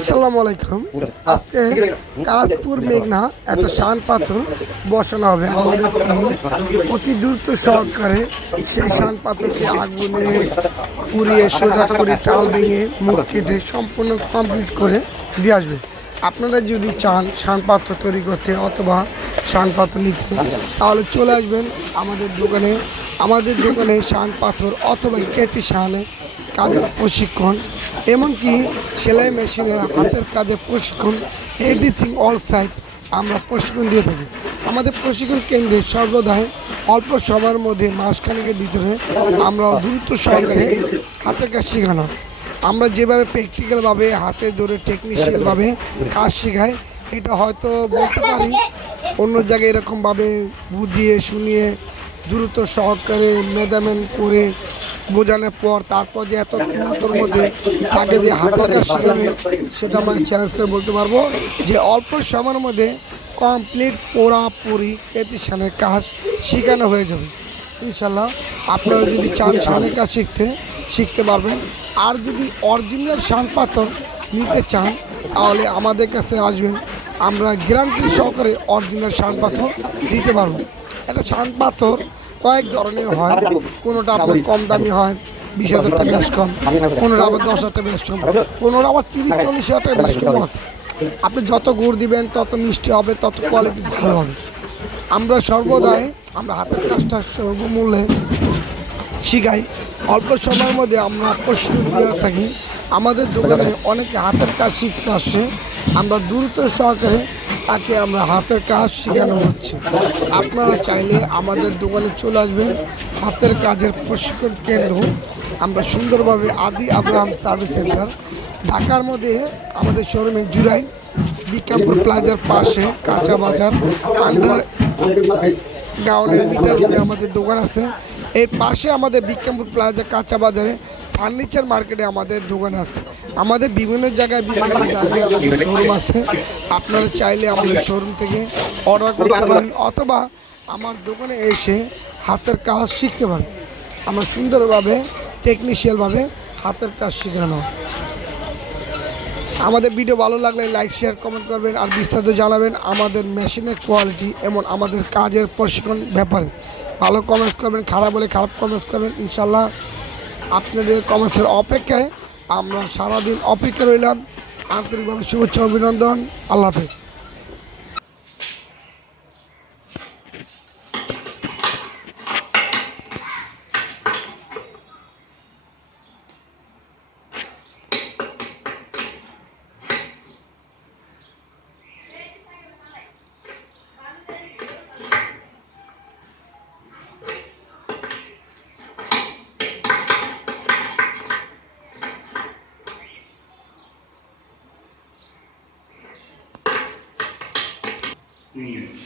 আসসালামু আলাইকুম। আজকে কাজপুর মেঘনা একটা শান পাথর বসানো হবে। আমাদের অতি দ্রুত সহকারে সেই শান পাথরকে আগুনে পুড়িয়ে, সোজা করে টাল ভেঙে, মুখ কেটে সম্পূর্ণ কমপ্লিট করে দিয়ে আসবে। আপনারা যদি চান শান পাথর তৈরি করতে অথবা শান পাথর নিতে, তাহলে চলে আসবেন আমাদের দোকানে। আমাদের দোকানে শান পাথর অথবা কেতি শানে কাজের প্রশিক্ষণ এমনকি সেলাই মেশিনের হাতের কাজে প্রশিক্ষণ এভরিথিং অল সাইড আমরা প্রশিক্ষণ দিয়ে থাকি। আমাদের প্রশিক্ষণ কেন্দ্রে সর্বদাই অল্প সময়ের মধ্যে মাসখানেকের ভিতরে আমরা দ্রুত সহকারে হাতের কাজ শেখানো। আমরা যেভাবে প্র্যাকটিক্যালভাবে হাতে ধরে টেকনিশিয়ালভাবে কাজ শেখাই, এটা হয়তো বলতে পারি, অন্য জায়গায় এরকমভাবে বুঝিয়ে, শুনিয়ে দ্রুত সহকারে মেজারমেন্ট করে বোঝানোর পর তারপর যে এত দ্রুতর মধ্যে তাকে যে কাজ শেখাবে সেটা আমাকে চ্যালেঞ্জ করে বলতে পারব যে অল্প সময়ের মধ্যে কমপ্লিট পুরাপুরি প্রতিষ্ঠানের কাজ শেখানো হয়ে যাবে। ইনশাল্লাহ আপনারা যদি চান ছানের কাজ শিখতে শিখতে পারবেন। আর যদি অরিজিনাল শান পাথর নিতে চান, তাহলে আমাদের কাছে আসবেন। আমরা গ্যারান্টি সহকারে অরিজিনাল শান পাথর দিতে পারব। একটা শান পাথর কয়েক ধরনের হয় কোনোটা আপনার কম দামি হয় বিশ হাজার টাকা বেশ কম কোনোটা আবার দশ হাজার টাকা বেশ কম কোনোটা আবার তিরিশ চল্লিশ হাজার টাকা বেশ কম আছে। আপনি যত গুড় দিবেন তত মিষ্টি হবে তত কোয়ালিটি ভালো হবে। আমরা সর্বদাই আমরা হাতের কাজটা সর্বমূল্যে শিখাই। অল্প সময়ের মধ্যে আমরা প্রশিক্ষণ দিয়ে থাকি। আমাদের দোকানে অনেকে হাতের কাজ শিখতে আসছে আমরা দ্রুত সহকারে তাকে আমরা হাতের কাজ শেখানো হচ্ছে। আপনারা চাইলে আমাদের দোকানে চলে আসবেন। হাতের কাজের প্রশিক্ষণ কেন্দ্র। আমরা সুন্দরভাবে আদি আব্রাহাম সার্ভিস সেন্টার। ঢাকার মধ্যে আমাদের শোরুমে জুরাই বিক্রমপুর প্লাজার পাশে কাঁচা বাজার আন্ডার গাউনের মিটার আমাদের দোকান আছে। এর পাশে আমাদের বিক্রমপুর প্লাজা কাঁচা বাজারে ফার্নিচার মার্কেটে আমাদের দোকান আছে। আমাদের বিভিন্ন জায়গায় বিভিন্ন জায়গায় শোরুম আছে। আপনারা চাইলে আমাদের শোরুম থেকে অর্ডার করতে পারেন অথবা আমার দোকানে এসে হাতের কাজ শিখতে পারেন। আমরা সুন্দরভাবে টেকনিশিয়ালভাবে হাতের কাজ শেখানো। আমাদের ভিডিও ভালো লাগলে লাইক শেয়ার কমেন্ট করবেন আর বিস্তারিত জানাবেন আমাদের মেশিনের কোয়ালিটি এবং আমাদের কাজের প্রশিক্ষণ ব্যাপারে। ভালো কমেন্টস করবেন, খারাপ হলে খারাপ কমেন্টস করবেন ইনশাল্লাহ আপনাদের কমেন্টসের অপেক্ষায় আমরা সারাদিন অপেক্ষা রইলাম। আন্তরিকভাবে শুভেচ্ছা অভিনন্দন। আল্লাহ হাফেজ। union.